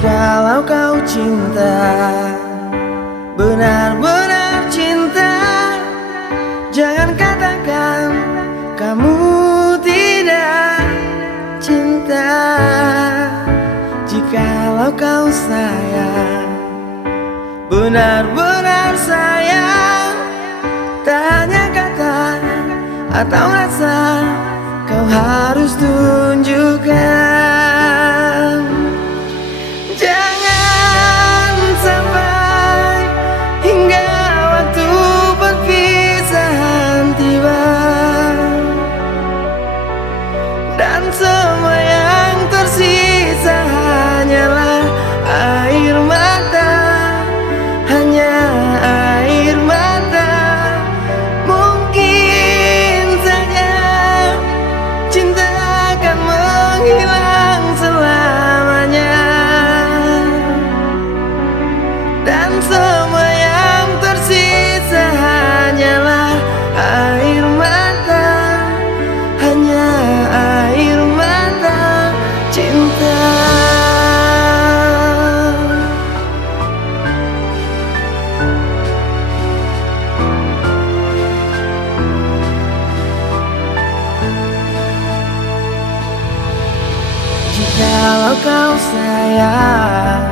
Jikalau kau cinta, benar-benar cinta, jangan katakan kamu tidak cinta. Jikalau kau sayang, benar-benar sayang, tak hanya kata atau rasa, kau harus tunjukkan. Jangan sampai hingga waktu perpisahan tiba, dan semua yang tersisa hanyalah air mata, hanya air mata. Mungkin saja cinta akan menghilang selamanya, dan semua yang tersisa hanyalah air mata, hanya air mata cinta. Jikalau kau sayang,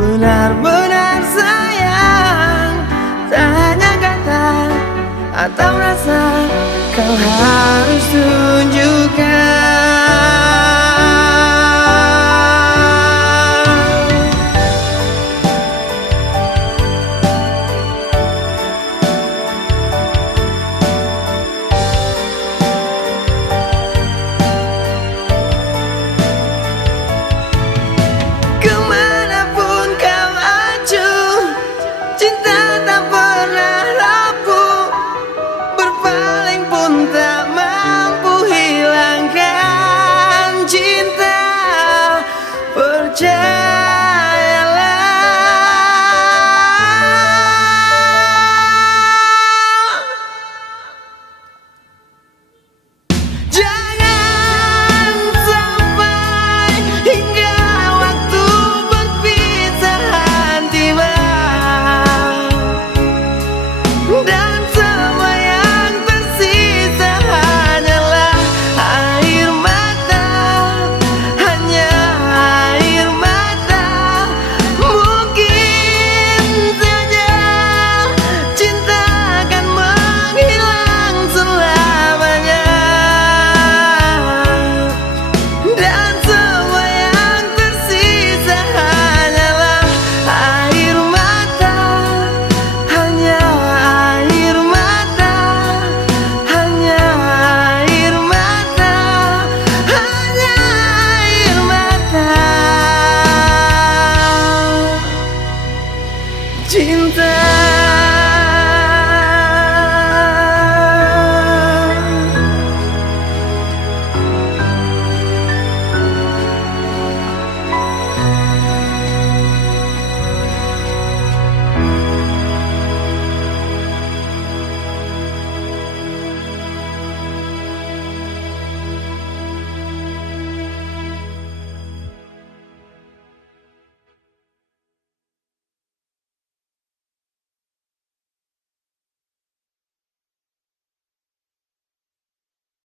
benar-benar sayang, tak hanya kata atau rasa, kau harus tunjukkan.